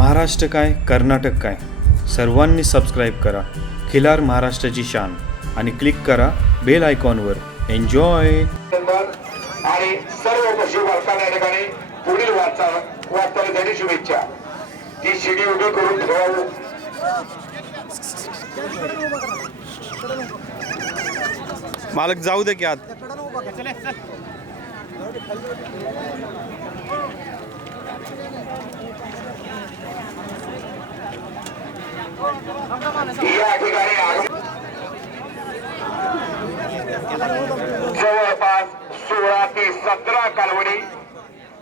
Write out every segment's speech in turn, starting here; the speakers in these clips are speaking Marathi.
महाराष्ट्र काय कर्नाटक काय सर्वांनी सबस्क्राईब करा खिलार महाराष्ट्राची शान आणि क्लिक करा बेल आयकॉनवर. एन्जॉय. आणि सर्व पशुपालकांना या ठिकाणी पुढील वाटचालीसाठी शुभेच्छा. ती शिडी उभी करून ठेवावी. मालक जाऊ दे की आत. या ठिकाणी जवळपास 16 ते 17 कालवडी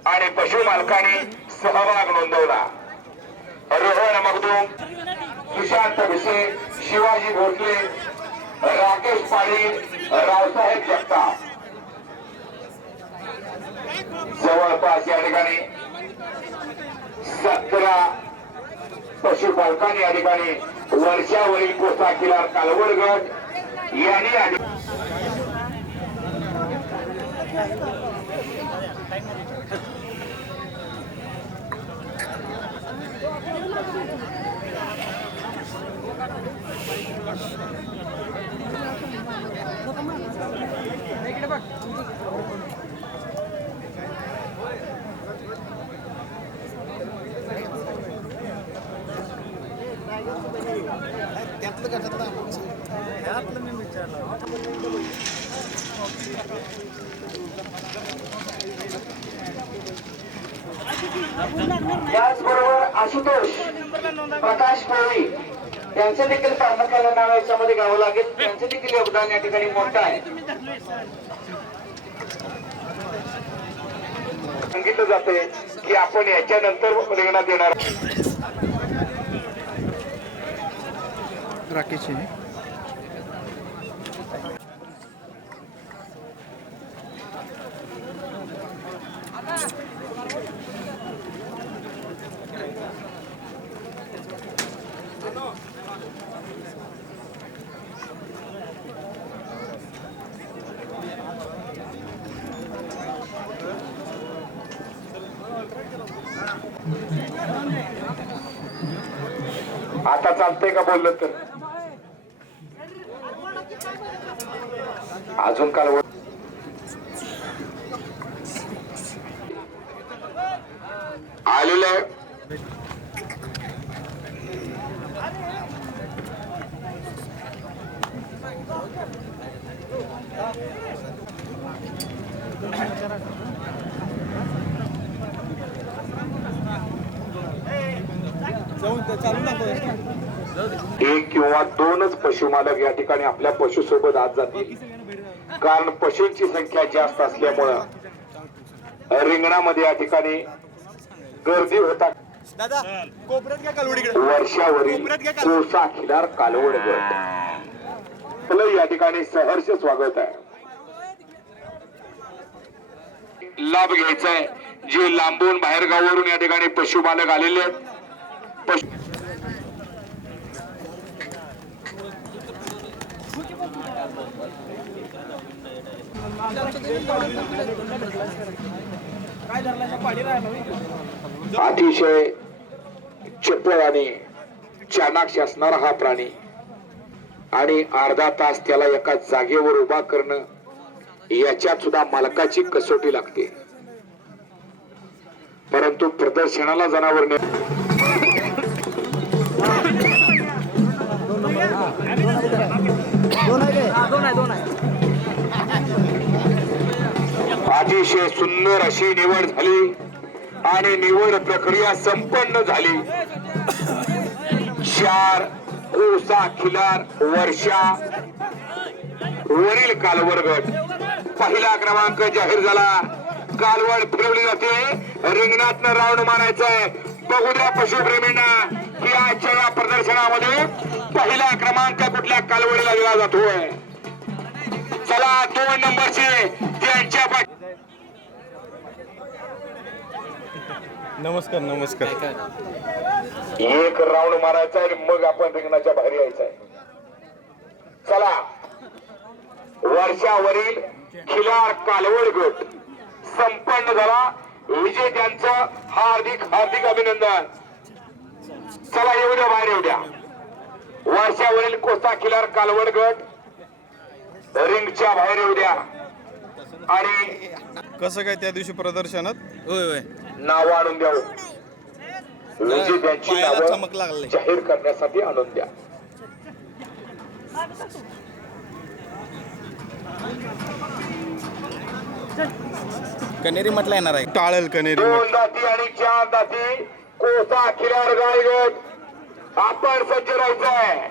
आणि पशु मालकांनी सहभाग नोंदवला. रोहन मगदूम, सुशांत भिसे, शिवाजी भोसले, राकेश पाटील, रावसाहेब जगताप. जवळपास या ठिकाणी 17 पशुपालकांनी या ठिकाणी वर्षावरील कोसा खिलार कालवड गट यांनी त्याचबरोबर आशुतोष प्रकाश कोळी त्यांचं देखील प्रामुख्याने नाव याच्यामध्ये घ्यावं लागेल. त्यांचं देखील योगदान या ठिकाणी मोठं आहे. सांगितलं जाते की आपण याच्यानंतर रिंगणात येणार. राकेश आता चालतंय का बोललं तर अजून काल आलेलं एक किंवा दोनच पशुमालक या ठिकाणी आपल्या पशु सोबत आज जातील. कारण पशूंची संख्या जास्त असल्यामुळं रिंगणामध्ये या ठिकाणी गर्दी होता. वर्षावरील कोसा खिलार कालवड गट या ठिकाणी सहर्ष स्वागत आहे. लाभ घ्यायचा आहे. जे लांबून बाहेर गावावरून या ठिकाणी पशुपालक आलेले आहेत. अतिशय चपळ आणि चाणाक्ष असणारा हा प्राणी आणि अर्धा तास त्याला एका जागेवर उभा करणं याच्यात सुद्धा मालकाची कसोटी लागते. परंतु प्रदर्शनाला जनावर अतिशय सुंदर अशी निवड झाली आणि निवड प्रक्रिया संपन्न झाली. 4 कोसा खिलार वर्षा वरील कालवड गट पहिला क्रमांक जाहीर झाला. कालवड फिरवली जाते. रिंगणातनं राऊंड मारायचंय. बघू द्या पशुप्रेमींना की आजच्या या प्रदर्शनामध्ये पहिला क्रमांक कुठल्या कालवडीला दिला जातोय. चला 2 नंबरचे त्यांच्या नमस्कार नमस्कार. एक राऊंड मारायचा आणि मग आपण रिंगणाच्या बाहेर यायचंय. चला वर्षावरील खिलार कालवड गट संपन्न झाला. विजेत्यांचं हार्दिक हार्दिक अभिनंदन. चला येऊ द्या, बाहेर येऊ द्या. वर्षावरील कोस्ता किल्लार कालवड गट रिंगच्या बाहेर येऊ द्या आणि कसं काय त्या दिवशी प्रदर्शनात? होय होय, नाव आणून द्या. विजेत्यांची पायाला नावं चमक लागली. जाहीर करण्यासाठी आणून द्या. कनेरी म्हटलं येणार आहे. टाळल कनेरी मठ. 2 दाती आणि 4 दाती कोसा खिलार गायगट आपण सज्ज राहायचंय.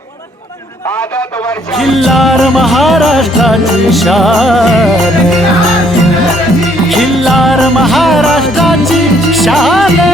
आदत वर्षा खिल्लार महाराष्ट्राची शान, खिल्लार महाराष्ट्राची शान.